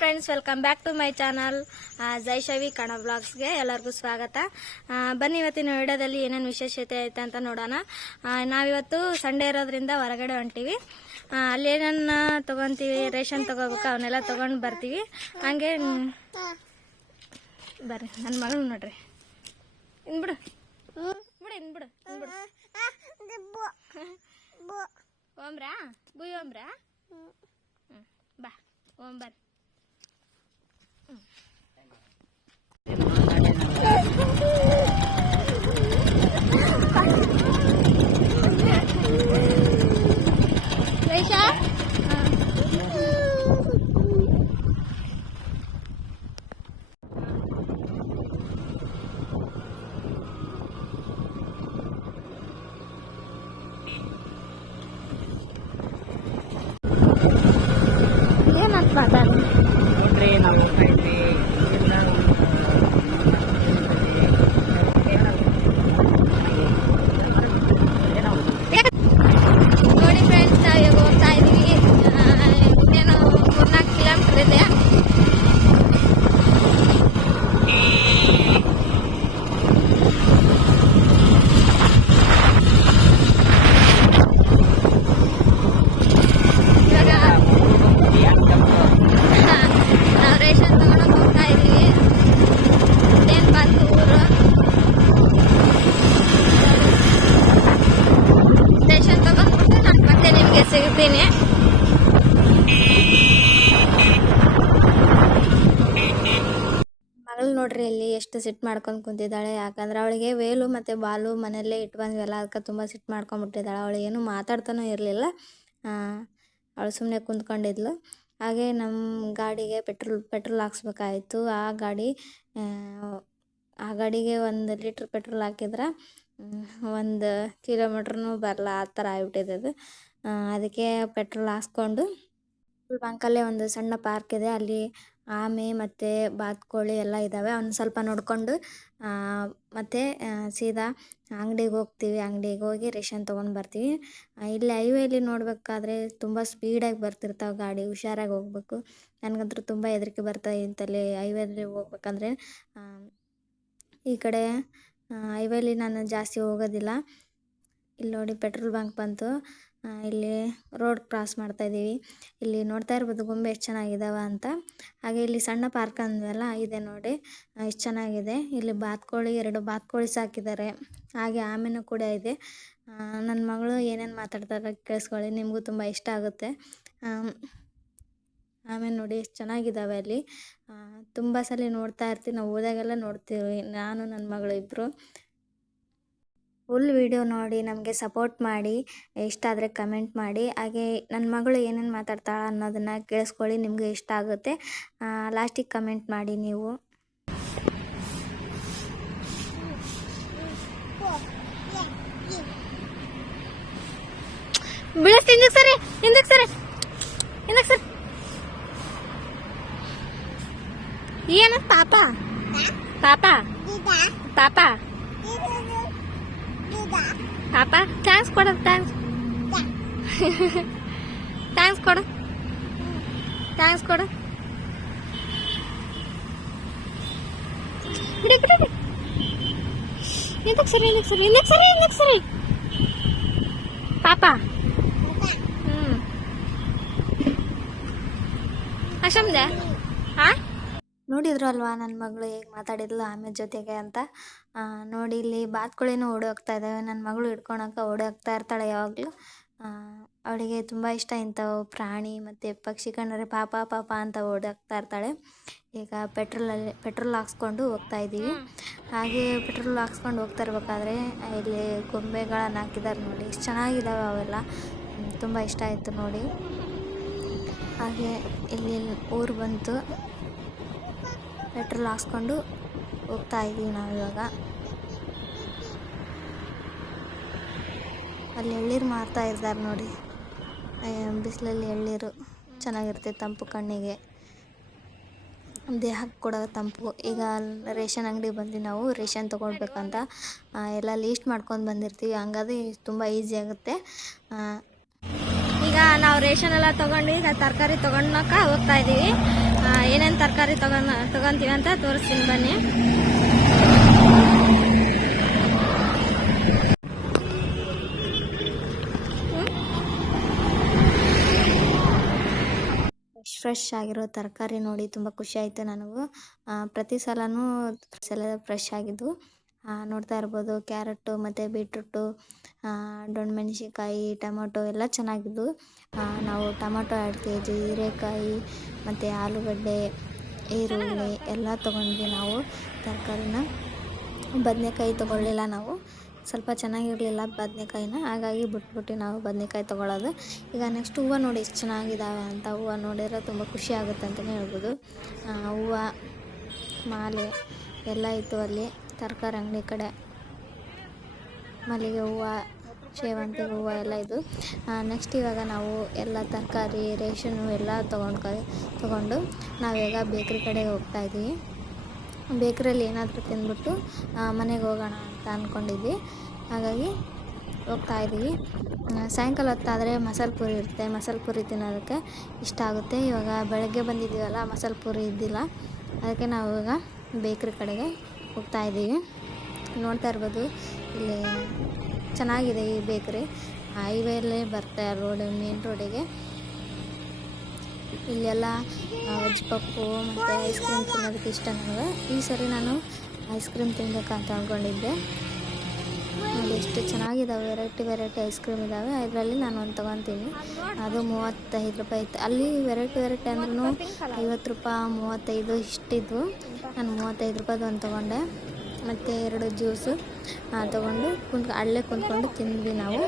Friends welcome back to my channel Jaishavi ಕಣ ಬ್ಲಾಗ್ಸ್ಗೆ ಎಲ್ಲರಿಗೂ ಸ್ವಾಗತ. ಬನ್ನಿ ಇವತ್ತಿನ ವಿಡಿಯೋದಲ್ಲಿ ಏನೇನು ವಿಶೇಷತೆ ಐತೆ ಅಂತ ನೋಡೋಣ. ನಾವಿವತ್ತು ಸಂಡೇ ಇರೋದ್ರಿಂದ ಹೊರಗಡೆ ಹೊಂಟೀವಿ. ಅಲ್ಲಿ ಏನೇನು ತೊಗೊತೀವಿ ರೇಷನ್ ತೊಗೋಬೇಕು ಅವನ್ನೆಲ್ಲ ತೊಗೊಂಡು ಬರ್ತೀವಿ. ಹಂಗೆ ಬರ್ರಿ ನನ್ನ ಮಗಳು ನೋಡ್ರಿ. ಇನ್ಬಿಡು ಬಿಡು. ಇನ್ಬಿಡು ಇನ್ಬಿಡು ಓಮ್ರಾ? ಬುಯ್ ಓಮ್ರಾ? ಹ್ಞೂ ಬಾ ಓಮ್ ಬರ್ರಿ. và bạn ಸಿಗ್ತೀನಿ ಮಗಳು ನೋಡ್ರಿ ಇಲ್ಲಿ ಎಷ್ಟು ಸಿಟ್ ಮಾಡ್ಕೊಂಡು ಕುಂತಿದ್ದಾಳೆ. ಯಾಕಂದ್ರೆ ಅವಳಿಗೆ ವೇಲು ಮತ್ತು ಬಾಲು ಮನೆಯಲ್ಲೇ ಇಟ್ಟು ಬಂದ್ವಲ್ಲ ಅದಕ್ಕೆ ತುಂಬ ಸಿಟ್ ಮಾಡ್ಕೊಂಡ್ಬಿಟ್ಟಿದ್ದಾಳೆ ಏನು ಮಾತಾಡ್ತಾನೂ ಇರಲಿಲ್ಲ. ಅವಳು ಸುಮ್ಮನೆ ಕುಂತ್ಕೊಂಡಿದ್ಲು. ಹಾಗೆ ನಮ್ಮ ಗಾಡಿಗೆ ಪೆಟ್ರೋಲ್ ಪೆಟ್ರೋಲ್ ಹಾಕ್ಸ್ಬೇಕಾಯಿತು. ಆ ಗಾಡಿ ಆ, ಗಾಡಿಗೆ ಒಂದು ಲೀಟ್ರ್ ಪೆಟ್ರೋಲ್ ಹಾಕಿದ್ರೆ ಒಂದು ಕಿಲೋಮೀಟ್ರ್ನೂ ಬರಲ್ಲ. ಆ ಥರ ಆಗಿಬಿಟ್ಟಿದೆ ಅದಕ್ಕೆ ಪೆಟ್ರೋಲ್ ಹಾಸ್ಕೊಂಡು ಪೆಟ್ರೋಲ್ ಬಂಕಲ್ಲೇ ಒಂದು ಸಣ್ಣ ಪಾರ್ಕ್ ಇದೆ. ಅಲ್ಲಿ ಆಮೆ ಮತ್ತು ಬಾತುಕೋಳಿ ಎಲ್ಲ ಇದ್ದಾವೆ ಅವ್ನ ಸ್ವಲ್ಪ ನೋಡಿಕೊಂಡು ಮತ್ತು ಸೀದಾ ಅಂಗಡಿಗೆ ಹೋಗ್ತೀವಿ. ಅಂಗಡಿಗೆ ಹೋಗಿ ರೇಷನ್ ತೊಗೊಂಡು ಬರ್ತೀವಿ. ಇಲ್ಲಿ ಹೈವೇಲಿ ನೋಡಬೇಕಾದ್ರೆ ತುಂಬ ಸ್ಪೀಡಾಗಿ ಬರ್ತಿರ್ತಾವೆ ಗಾಡಿ. ಹುಷಾರಾಗಿ ಹೋಗ್ಬೇಕು. ನನಗಂತೂ ತುಂಬ ಹೆದರಿಕೆ ಬರ್ತಾ ಇಂತಲ್ಲಿ ಹೈವೇಲಿ ಹೋಗ್ಬೇಕಂದ್ರೆ. ಈ ಕಡೆ ಹೈವೇಲಿ ನಾನು ಜಾಸ್ತಿ ಹೋಗೋದಿಲ್ಲ. ಇಲ್ಲಿ ನೋಡಿ ಪೆಟ್ರೋಲ್ ಬಂಕ್ ಬಂತು. ಇಲ್ಲಿ ರೋಡ್ ಕ್ರಾಸ್ ಮಾಡ್ತಾ ಇದ್ದೀವಿ ಇಲ್ಲಿ ನೋಡ್ತಾ ಇರ್ಬೋದು ಗೊಂಬೆ ಎಷ್ಟು ಚೆನ್ನಾಗಿದಾವೆ ಅಂತ. ಹಾಗೆ ಇಲ್ಲಿ ಸಣ್ಣ ಪಾರ್ಕ್ ಅಂದ್ವಲ್ಲ ಇದೆ ನೋಡಿ. ಎಷ್ಟು ಚೆನ್ನಾಗಿದೆ. ಇಲ್ಲಿ ಬಾತ್ಕೋಳಿ ಎರಡು ಬಾತ್ಕೋಳಿ ಸಾಕಿದ್ದಾರೆ. ಹಾಗೆ ಆಮೆನೂ ಕೂಡ ಇದೆ. ನನ್ನ ಮಗಳು ಏನೇನು ಮಾತಾಡ್ತಾರೆ ಕೇಳಿಸ್ಕೊಳ್ಳಿ ನಿಮಗೂ ತುಂಬ ಇಷ್ಟ ಆಗುತ್ತೆ. ಆಮ್, ಆಮೇಲೆ ನೋಡಿ ಎಷ್ಟು ಚೆನ್ನಾಗಿದ್ದಾವೆ ಅಲ್ಲಿ. ತುಂಬ ಸಲ ನೋಡ್ತಾ ಇರ್ತೀವಿ. ನಾವು ಹೋದಾಗೆಲ್ಲ ನೋಡ್ತೀವಿ. ನಾನು ನನ್ನ ಮಗಳು ಇಬ್ಬರು ಫುಲ್ ವಿಡಿಯೋ ನೋಡಿ ನಮಗೆ ಸಪೋರ್ಟ್ ಮಾಡಿ, ಇಷ್ಟ ಆದರೆ ಕಮೆಂಟ್ ಮಾಡಿ, ಹಾಗೆ ನನ್ನ ಮಗಳು ಏನೇನು ಮಾತಾಡ್ತಾಳೆ ಅನ್ನೋದನ್ನು ಕೇಳಿಸ್ಕೊಳ್ಳಿ, ನಿಮಗೆ ಇಷ್ಟ ಆಗುತ್ತೆ. ಲಾಸ್ಟಿಗೆ ಕಮೆಂಟ್ ಮಾಡಿ ನೀವು. ಹಿಂದಕ್ಕೆ ಸರಿ ಹಿಂದಕ್ಕೆ ಸರಿ ಹಿಂದಕ್ಕೆ ಸರಿ. ಏನು ಪಾಪ ಪಾಪ ಪಾಪ. ಪಾಪ ಥ್ಯಾಂಕ್ಸ್ ಕೊಡು ಥ್ಯಾಂಕ್ಸ್ ಥ್ಯಾಂಕ್ಸ್ ಕೊಡು ಥ್ಯಾಂಕ್ಸ್ ಕೊಡು ಬಿಡಿ ಬಿಡಿ ಬಿಡಿ ಹಿಂದಕ್ಕೆ ಸರಿ ಹಿಂದಕ್ಕೆ ಸರಿ ಹಿಂದಕ್ಕೆ ಸರಿ ಹಿಂದಕ್ಕೆ ಸರಿ ಪಾಪ ಹ್ಞೂ ಅಶಮ್ದೆ ಹಾ ನೋಡಿದ್ರು ಅಲ್ವಾ ನನ್ನ ಮಗಳು ಹೇಗೆ ಮಾತಾಡಿದ್ಲು ಆಮೇಲೆ ಜೊತೆಗೆ ಅಂತ? ನೋಡಿ ಇಲ್ಲಿ ಬಾತ್ಕೋಳಿನೂ ಓಡಿ ಹೋಗ್ತಾ ಇದ್ದಾವೆ ನನ್ನ ಮಗಳು ಹಿಡ್ಕೊಳಕ್ಕೆ ಓಡಿ ಹೋಗ್ತಾ ಇರ್ತಾಳೆ ಯಾವಾಗಲೂ. ಅವಳಿಗೆ ತುಂಬ ಇಷ್ಟ ಇಂಥವು ಪ್ರಾಣಿ ಮತ್ತು ಪಕ್ಷಿ ಕಂಡರೆ ಪಾಪ ಪಾಪ ಅಂತ ಓಡಿ ಹೋಗ್ತಾ ಇರ್ತಾಳೆ. ಈಗ ಪೆಟ್ರೋಲಲ್ಲಿ ಪೆಟ್ರೋಲ್ ಹಾಕ್ಸ್ಕೊಂಡು ಹೋಗ್ತಾ ಇದ್ದೀವಿ. ಹಾಗೆ ಪೆಟ್ರೋಲ್ ಹಾಕ್ಸ್ಕೊಂಡು ಹೋಗ್ತಾ ಇರ್ಬೇಕಾದ್ರೆ, ಇಲ್ಲಿ ಗೊಂಬೆಗಳನ್ನು ಹಾಕಿದ್ದಾರೆ ನೋಡಿ. ಎಷ್ಟು ಚೆನ್ನಾಗಿದ್ದಾವೆ ಅವೆಲ್ಲ. ತುಂಬ ಇಷ್ಟ ಆಯಿತು ನೋಡಿ. ಹಾಗೆ ಇಲ್ಲಿ ಊರು ಬಂತು. ಪೆಟ್ರೋಲ್ ಹಾಕ್ಸ್ಕೊಂಡು ಹೋಗ್ತಾ ಇದ್ದೀವಿ ನಾವು ಇವಾಗ. ಅಲ್ಲಿ ಎಳ್ಳೀರು ಮಾರ್ತಾ ಇದ್ದಾರೆ ನೋಡಿ. ಬಿಸಿಲಲ್ಲಿ ಎಳ್ಳೀರು ಚೆನ್ನಾಗಿರುತ್ತೆ ತಂಪು ಕಣ್ಣಿಗೆ. ದೇಹಕ್ಕೆ ಕೂಡ ತಂಪು. ಈಗ ರೇಷನ್ ಅಂಗಡಿ ಬಂದು ನಾವು ರೇಷನ್ ತೊಗೊಳ್ಬೇಕಂತ ಎಲ್ಲ ಲೀಸ್ಟ್ ಮಾಡ್ಕೊಂಡು ಬಂದಿರ್ತೀವಿ. ಹಂಗಾದ್ರೆ ತುಂಬ ಈಸಿ ಆಗುತ್ತೆ. ಈಗ ನಾವು ರೇಷನ್ ಎಲ್ಲ ತೊಗೊಂಡು ಈಗ ತರಕಾರಿ ತೊಗೊಂಡಾಕ ಹೋಗ್ತಾ ಇದ್ದೀವಿ. ತರಕಾರಿ ತಗೊಂಡ್ ತಗೊಂತೀವಿ ಅಂತ ತೋರಿಸ್ತೀನಿ ಬನ್ನಿ. ಫ್ರೆಶ್ ಆಗಿರೋ ತರಕಾರಿ ನೋಡಿ ತುಂಬ ಖುಷಿ ಆಯಿತು ನನಗೂ. ಪ್ರತಿ ಸಲನೂ ಸಲ ಫ್ರೆಶ್ ಆಗಿದ್ದು. ನೋಡ್ತಾ ಇರ್ಬೋದು. ಕ್ಯಾರೆಟು ಮತ್ತು ಬೀಟ್ರೂಟು ಮೆಣಸಿನ್ಕಾಯಿ ಟೊಮೊಟೊ ಎಲ್ಲ ಚೆನ್ನಾಗಿದ್ವು ನಾವು ಟೊಮೊಟೊ ಎರಡು ಕೆ ಜಿ ಹೀರೆಕಾಯಿ ಮತ್ತು ಆಲೂಗಡ್ಡೆ, ಈರುಳ್ಳಿ ಎಲ್ಲ ತೊಗೊಂಡ್ವಿ ನಾವು. ತರಕಾರಿನ ಬದನೆಕಾಯಿ ತೊಗೊಳ್ಳಿಲ್ಲ ನಾವು. ಸ್ವಲ್ಪ ಚೆನ್ನಾಗಿರಲಿಲ್ಲ ಬದನೆಕಾಯಿನ. ಹಾಗಾಗಿ ಬಿಟ್ಬಿಟ್ಟು ನಾವು ಬದನೆಕಾಯಿ ತೊಗೊಳ್ಳೋದು. ಈಗ ನೆಕ್ಸ್ಟ್ ಹೂವು ನೋಡಿ ಎಷ್ಟು ಚೆನ್ನಾಗಿದ್ದಾವೆ ಅಂತ. ಹೂವು ನೋಡಿದ್ರೆ ತುಂಬ ಖುಷಿ ಆಗುತ್ತೆ ಅಂತಲೇ ಹೇಳ್ಬೋದು. ಹೂವು, ಮಾಲೆ ಎಲ್ಲ ಇತ್ತು ಅಲ್ಲಿ. ತರಕಾರಿ ಅಂಗಡಿ ಕಡೆ. ಮಲ್ಲಿಗೆ ಹೂವು, ಸೇವಂತಿಗೆ ಹೂವು ಎಲ್ಲ ಇದು. ನೆಕ್ಸ್ಟ್ ಇವಾಗ ನಾವು ಎಲ್ಲ ತರಕಾರಿ ರೇಷನ್ನು ಎಲ್ಲ ತೊಗೊಂಡು ತೊಗೊಂಡು ನಾವೀಗ ಬೇಕ್ರಿ ಕಡೆಗೆ ಹೋಗ್ತಾ ಇದ್ದೀವಿ ಬೇಕ್ರಿಯಲ್ಲಿ ಏನಾದರೂ ತಿಂದ್ಬಿಟ್ಟು ಮನೆಗೆ ಹೋಗೋಣ ಅಂತ ಅಂದ್ಕೊಂಡಿದ್ವಿ ಹಾಗಾಗಿ ಹೋಗ್ತಾ ಇದ್ದೀವಿ ಸಾಯಂಕಾಲ ಹೊತ್ತಾದರೆ ಮಸಾಲೆ ಪೂರಿ ಇರುತ್ತೆ. ಮಸಾಲೆ ಪೂರಿ ತಿನ್ನೋದಕ್ಕೆ ಇಷ್ಟ ಆಗುತ್ತೆ. ಇವಾಗ ಬೆಳಗ್ಗೆ ಬಂದಿದ್ದೀವಲ್ಲ, ಮಸಾಲೆ ಪೂರಿ ಇದ್ದಿಲ್ಲ. ಅದಕ್ಕೆ ನಾವು ಇವಾಗ ಬೇಕ್ರಿ ಕಡೆಗೆ ಹೋಗ್ತಾ ಇದ್ದೀವಿ ನೋಡ್ತಾ ಇರ್ಬೋದು. ಇಲ್ಲಿ ಚೆನ್ನಾಗಿದೆ ಈ ಬೇಕ್ರಿ. ಹೈವೇಲೇ ಬರ್ತಾ ರೋಡ್ ಮೇನ್ ರೋಡಿಗೆ. ಇಲ್ಲೆಲ್ಲ ವೆಜ್ ಪಪ್ಪು ಮತ್ತು ಐಸ್ ಕ್ರೀಮ್ ತಿನ್ನೋದಕ್ಕೆ ಇಷ್ಟ ನನಗೆ. ಈ ಸರಿ ನಾನು ಐಸ್ ಕ್ರೀಮ್ ತಿನ್ಬೇಕಂತ ಅಂದ್ಕೊಂಡಿದ್ದೆ ಎಷ್ಟು ಚೆನ್ನಾಗಿದ್ದಾವೆ, ವೆರೈಟಿ ವೆರೈಟಿ ಐಸ್ ಕ್ರೀಮ್ ಇದ್ದಾವೆ, ಅದರಲ್ಲಿ ನಾನು ಒಂದು ತೊಗೊತೀನಿ. ಅದು ಮೂವತ್ತೈದು ರೂಪಾಯಿ ಇತ್ತು. ಅಲ್ಲಿ ವೆರೈಟಿ ವೆರೈಟಿ ಅಂದ್ರೂ ಐವತ್ತು ರೂಪಾಯಿ, ಮೂವತ್ತೈದು ಇಷ್ಟಿದ್ವು. ನಾನು ಮೂವತ್ತೈದು ರೂಪಾಯಿದು ಒಂದು ತೊಗೊಂಡೆ. ಮತ್ತು ಎರಡು ಜ್ಯೂಸು ತೊಗೊಂಡು ಕುಂತ್ಕೊ, ಅಲ್ಲೇ ಕುಂತ್ಕೊಂಡು ತಿಂದ್ವಿ ನಾವು.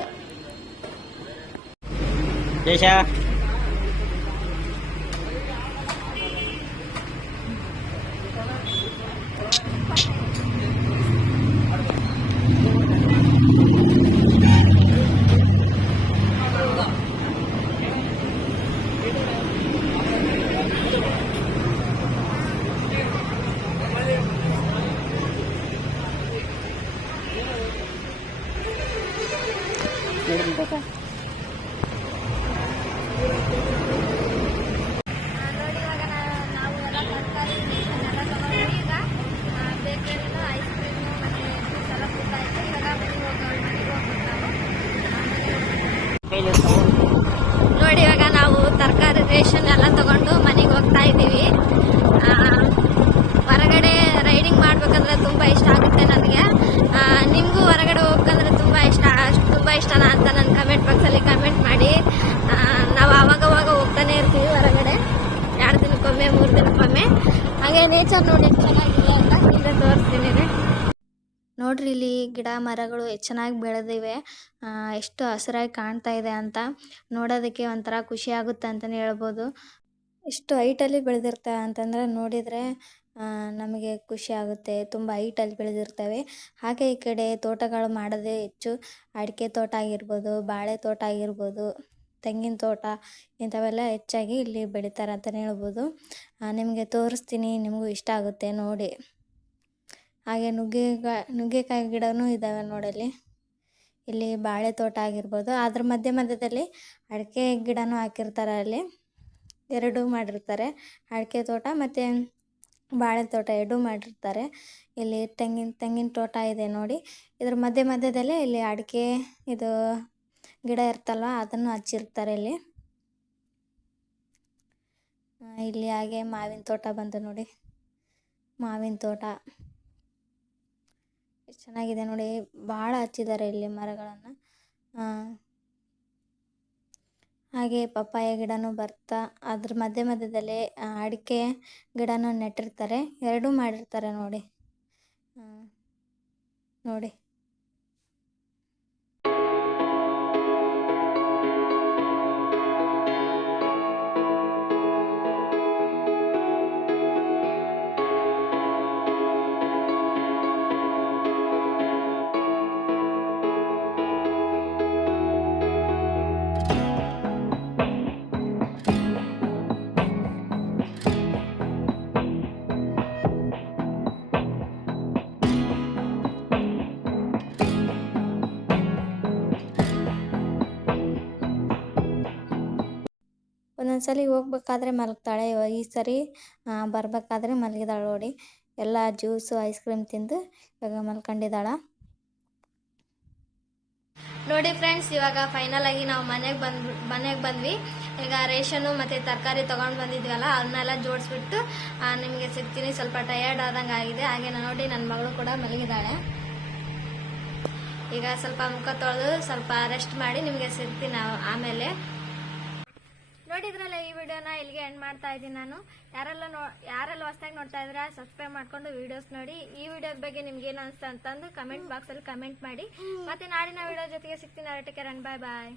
ನೋಡಿ ಇವಾಗ ನಾವು ತರಕಾರಿ ರೇಷನ್ ಎಲ್ಲ ತಗೊಂಡು ಮನೆಗೆ ಹೋಗ್ತಾ ಇದ್ದೀವಿ. ದಿನಕ್ಕೊಮ್ಮೆ ಹಾಗೆ ನೇಚರ್ ನೋಡಿ ಚೆನ್ನಾಗಿದೆ ಅಂತ ಹಿಂದೆ ತೋರಿಸ್ತೀನಿ. ನೋಡ್ರಿ ಇಲ್ಲಿ ಗಿಡ ಮರಗಳು ಚೆನ್ನಾಗಿ ಬೆಳೆದಿವೆ. ಎಷ್ಟು ಹಸಿರಾಗಿ ಕಾಣ್ತಾ ಇದೆ ಅಂತ ನೋಡೋದಕ್ಕೆ ಒಂಥರ ಖುಷಿ ಆಗುತ್ತೆ ಅಂತಲೇ ಹೇಳ್ಬೋದು. ಎಷ್ಟು ಹೈಟಲ್ಲಿ ಬೆಳೆದಿರ್ತ ಅಂತಂದರೆ ನೋಡಿದರೆ ನಮಗೆ ಖುಷಿ ಆಗುತ್ತೆ. ತುಂಬ ಹೈಟಲ್ಲಿ ಬೆಳೆದಿರ್ತವೆ. ಹಾಗೆ ಈ ಕಡೆ ತೋಟಗಳು ಮಾಡೋದೇ ಹೆಚ್ಚು. ಅಡಿಕೆ ತೋಟ ಆಗಿರ್ಬೋದು, ಬಾಳೆ ತೋಟ ಆಗಿರ್ಬೋದು. ತೆಂಗಿನ ತೋಟ ಇಂಥವೆಲ್ಲ ಹೆಚ್ಚಾಗಿ ಇಲ್ಲಿ ಬೆಳೀತಾರೆ ಅಂತಲೇ ಹೇಳ್ಬೋದು. ನಿಮಗೆ ತೋರಿಸ್ತೀನಿ, ನಿಮಗೂ ಇಷ್ಟ ಆಗುತ್ತೆ ನೋಡಿ. ಹಾಗೆ ನುಗ್ಗೆಕಾಯಿ ನುಗ್ಗೆಕಾಯಿ ಗಿಡವೂ ಇದ್ದಾವೆ ನೋಡಲ್ಲಿ. ಇಲ್ಲಿ ಬಾಳೆ ತೋಟ ಆಗಿರ್ಬೋದು. ಅದ್ರ ಮಧ್ಯ ಮಧ್ಯದಲ್ಲಿ ಅಡಿಕೆ ಗಿಡನೂ ಹಾಕಿರ್ತಾರೆ ಅಲ್ಲಿ. ಎರಡೂ ಮಾಡಿರ್ತಾರೆ. ಅಡಿಕೆ ತೋಟ ಮತ್ತು ಬಾಳೆ ತೋಟ ಎರಡೂ ಮಾಡಿರ್ತಾರೆ. ಇಲ್ಲಿ ತೆಂಗಿನ ತೆಂಗಿನ ತೋಟ ಇದೆ ನೋಡಿ. ಇದ್ರ ಮಧ್ಯ ಮಧ್ಯದಲ್ಲೇ ಇಲ್ಲಿ ಅಡಿಕೆ, ಇದು ಗಿಡ ಇರ್ತಲ್ವ, ಅದನ್ನು ಹಚ್ಚಿರ್ತಾರೆ ಇಲ್ಲಿ. ಇಲ್ಲಿ ಹಾಗೆ ಮಾವಿನ ತೋಟ ಬಂತು ನೋಡಿ. ಮಾವಿನ ತೋಟ. ಎಷ್ಟು ಚೆನ್ನಾಗಿದೆ ನೋಡಿ, ಭಾಳ ಹಚ್ಚಿದ್ದಾರೆ ಇಲ್ಲಿ ಮರಗಳನ್ನು. ಹಾಗೆ ಪಪ್ಪಾಯ ಗಿಡನೂ ಬರ್ತಾ, ಅದ್ರ ಮಧ್ಯ ಮಧ್ಯದಲ್ಲಿ ಅಡಿಕೆ ಗಿಡನೂ ನೆಟ್ಟಿರ್ತಾರೆ. ಎರಡೂ ಮಾಡಿರ್ತಾರೆ ನೋಡಿ. ನೋಡಿ. ಒಂದೊಂದ್ಸಲಿ ಹೋಗ್ಬೇಕಾದ್ರೆ ಮಲಗ್ತಾಳೆ. ಇವಾಗ ಈ ಸರಿ ಬರಬೇಕಾದ್ರೆ ಮಲಗಿದಾಳೆ ನೋಡಿ. ಎಲ್ಲ ಜ್ಯೂಸು, ಐಸ್ ಕ್ರೀಮ್ ತಿಂದು ಇವಾಗ ಮಲ್ಕೊಂಡಿದ್ದಾಳೆ. ನೋಡಿ ಫ್ರೆಂಡ್ಸ್, ಇವಾಗ ಫೈನಲ್ ಆಗಿ ನಾವು ಮನೆಗೆ ಬಂದ್, ಮನೆಗೆ ಬಂದ್ವಿ. ಈಗ ರೇಷನ್ನು ಮತ್ತು ತರಕಾರಿ ತೊಗೊಂಡು ಬಂದಿದ್ವಲ್ಲ, ಅದನ್ನೆಲ್ಲ ಜೋಡಿಸ್ಬಿಟ್ಟು ನಿಮಗೆ ಸಿಗ್ತೀನಿ. ಸ್ವಲ್ಪ ಟಯರ್ಡ್ ಆದಂಗೆ ಆಗಿದೆ. ಹಾಗೆ ನೋಡಿ ನನ್ನ ಮಗಳು ಕೂಡ ಮಲಗಿದ್ದಾಳೆ ಈಗ ಸ್ವಲ್ಪ ಮುಖ ತೊಳೆದು ಸ್ವಲ್ಪ ರೆಸ್ಟ್ ಮಾಡಿ ನಿಮಗೆ ಸಿಗ್ತೀನಿ ಆಮೇಲೆ. ನೋಡಿದ್ರಲ್ಲ ಈ ವಿಡಿಯೋನ? ಇಲ್ಲಿಗೆ ಎಂಡ್ ಮಾಡ್ತಾ ಇದ್ದೀನಿ ನಾನು. ಯಾರೆಲ್ಲ ನೋ ಯಾರೆಲ್ಲ ಹೊಸ್ದಾಗಿ ನೋಡ್ತಾ ಇದ್ರೆ ಸಬ್ಸ್ಕ್ರೈಬ್ ಮಾಡ್ಕೊಂಡು ವಿಡಿಯೋಸ್ ನೋಡಿ. ಈ ವಿಡಿಯೋದ ಬಗ್ಗೆ ನಿಮ್ಗೆ ಏನು ಅನಿಸ್ತಾ ಅಂತಂದು ಕಮೆಂಟ್ ಬಾಕ್ಸಲ್ಲಿ ಕಮೆಂಟ್ ಮಾಡಿ. ಮತ್ತೆ ನಾಳಿನ ವಿಡಿಯೋ ಜೊತೆಗೆ ಸಿಗ್ತೀನಿ ಅರಟಕ್ಕೆ ರನ್ ಬಾಯ್ ಬಾಯ್